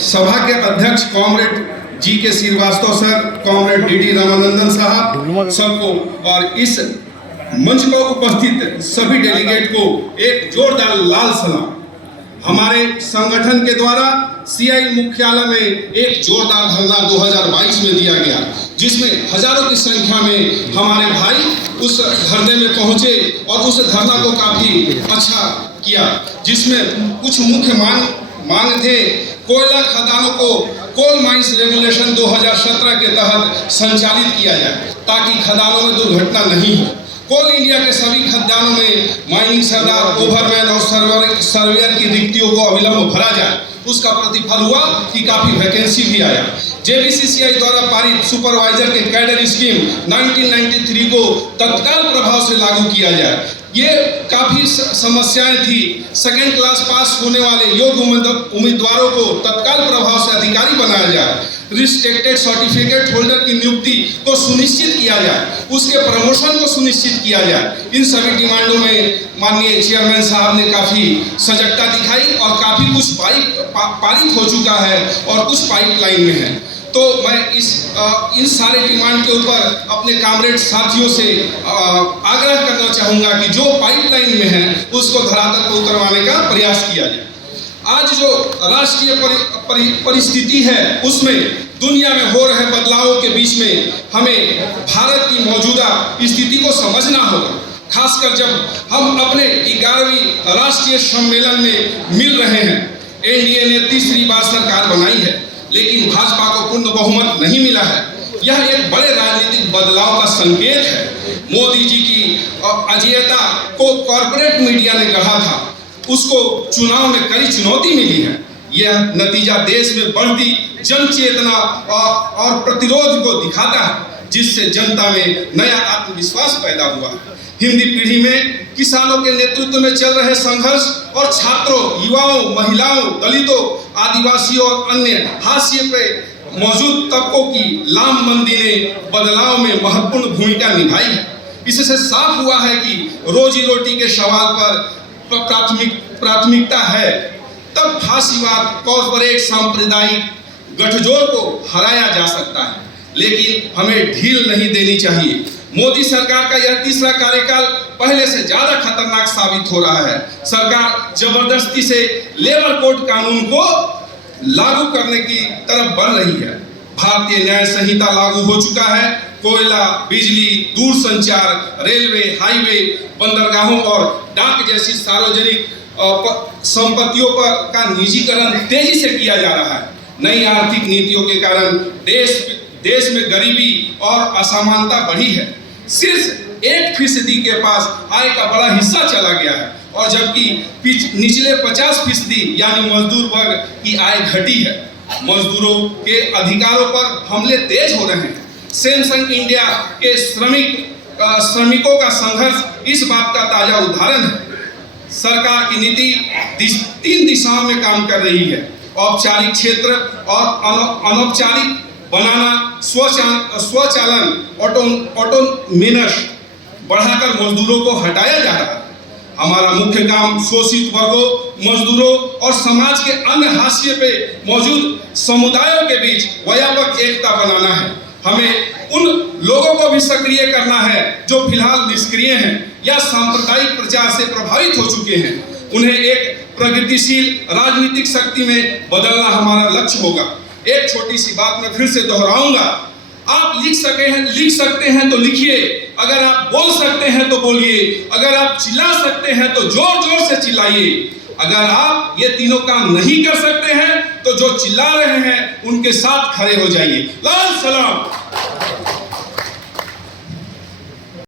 सभा के अध्यक्ष comrade G K Srivastava sir, comrade D Ramanandan साहब, सबको और इस मंच पर उपस्थित सभी डेलीगेट को एक जोरदार लाल सलाम। हमारे संगठन के द्वारा सीआई मुख्यालय में एक जोरदार धरना 2022 में दिया गया, जिसमें हजारों की संख्या में हमारे भाई उस धरने में पहुंचे और उस धरना को काफी अच्छा किया, जिसमें कुछ मुख्य मांग थे। कोयला खदानों को कोल माइंस रेगुलेशन 2017 के तहत संचालित किया जाए ताकि खदानों में दुर्घटना नहीं हो। कोल इंडिया के सभी खदानों में माइनिंग सरदार, ओवरमैन और सर्वेयर की रिक्तियों को अविलंब भरा जाए। उसका प्रतिफल हुआ कि काफी वैकेंसी भी आया। जेबीसीसीआई द्वारा पारित सुपरवाइजर के कैडर स्कीम 1993 को तत्काल प्रभाव से लागू किया जाए। ये काफी समस्याएं थी। सेकेंड क्लास पास होने वाले योग्य उम्मीदवारों को तत्काल प्रभाव से अधिकारी बनाया जाए। रिस्ट्रिक्टेड सर्टिफिकेट होल्डर की नियुक्ति को सुनिश्चित किया जाए, उसके प्रमोशन को सुनिश्चित किया जाए। इन सभी डिमांडों में माननीय चेयरमैन साहब ने काफी सजगता दिखाई और काफी कुछ पारित हो चुका है और कुछ पाइपलाइन में है। तो मैं इन सारे डिमांड के ऊपर अपने कामरेड साथियों से आग्रह करना चाहूँगा कि जो पाइपलाइन में है उसको धरातल पर उतरवाने का प्रयास किया जाए। आज जो राष्ट्रीय परिस्थिति है उसमें दुनिया में हो रहे बदलावों के बीच में हमें भारत की मौजूदा स्थिति को समझना होगा, खासकर जब हम अपने 11वीं राष्ट्रीय सम्मेलन में मिल रहे हैं। एनडीए ने तीसरी बार सरकार बनाई है, लेकिन भाजपा को पूर्ण बहुमत नहीं मिला है। यह एक बड़े राजनीतिक बदलाव का संकेत है। मोदी जी की अजेयता को कॉर्पोरेट मीडिया ने कहा था, उसको चुनाव में कड़ी चुनौती मिली है। यह नतीजा देश में बढ़ती जन चेतना और प्रतिरोध को दिखाता है, जिससे जनता में नया आत्मविश्वास पैदा हुआ। हिंदी पीढ़ी में किसानों के नेतृत्व में चल रहे संघर्ष और छात्रों, युवाओं, महिलाओं, दलितों, आदिवासियों और अन्य हाशिए पे मौजूद तबकों की लामबंदी ने बदलाव में महत्वपूर्ण भूमिका निभाई है। इससे साफ हुआ है कि रोजी रोटी के सवाल पर प्राथमिकता है, तब फासीवाद, कॉर्पोरेट सांप्रदायिक गठजोड़ को हराया जा सकता है, लेकिन हमें ढील नहीं देनी चाहिए। मोदी सरकार का यह तीसरा कार्यकाल पहले से ज्यादा खतरनाक साबित हो रहा है। सरकार जबरदस्ती से लेबर कोड कानून को लागू करने की तरफ बढ़ रही है। भारतीय न्याय संहिता लागू हो चुका है। कोयला, बिजली, दूरसंचार, रेलवे, हाईवे, बंदरगाहों और डाक जैसी सार्वजनिक संपत्तियों का निजीकरण तेजी से किया जा रहा है। नई आर्थिक नीतियों के कारण देश में गरीबी और असमानता बढ़ी है। सिर्फ 1% के पास आय का बड़ा हिस्सा चला गया है, और जबकि निचले 50% यानी मजदूर वर्ग की आय घटी है। मजदूरों के अधिकारों पर हमले तेज हो रहे हैं। सैमसंग इंडिया के श्रमिकों का संघर्ष इस बात का ताजा उदाहरण है। सरकार की नीति 3 दिशाओं में काम कर रही है: औपचारिक क्षेत्र और अनौपचारिक बनाना, स्वचालन, ऑटोमेनस बढ़ाकर मजदूरों को हटाया जा रहा है। हमारा मुख्य काम शोषित वर्गों, मजदूरों और समाज के अन्य हाशिए पे मौजूद समुदायों के बीच व्यापक एकता बनाना है। हमें उन लोगों को भी सक्रिय करना है जो फिलहाल निष्क्रिय हैं या सांप्रदायिक प्रचार से प्रभावित हो चुके हैं। उन्हें एक प्रगतिशील राजनीतिक शक्ति में बदलना हमारा लक्ष्य होगा। एक छोटी सी बात मैं फिर से दोहराऊंगा, आप लिख सकते हैं तो लिखिए, अगर आप बोल सकते हैं तो बोलिए, अगर आप चिल्ला सकते हैं तो जोर जोर से चिल्लाइए। अगर आप ये तीनों काम नहीं कर सकते हैं तो जो चिल्ला रहे हैं उनके साथ खड़े हो जाइए। लाल सलाम।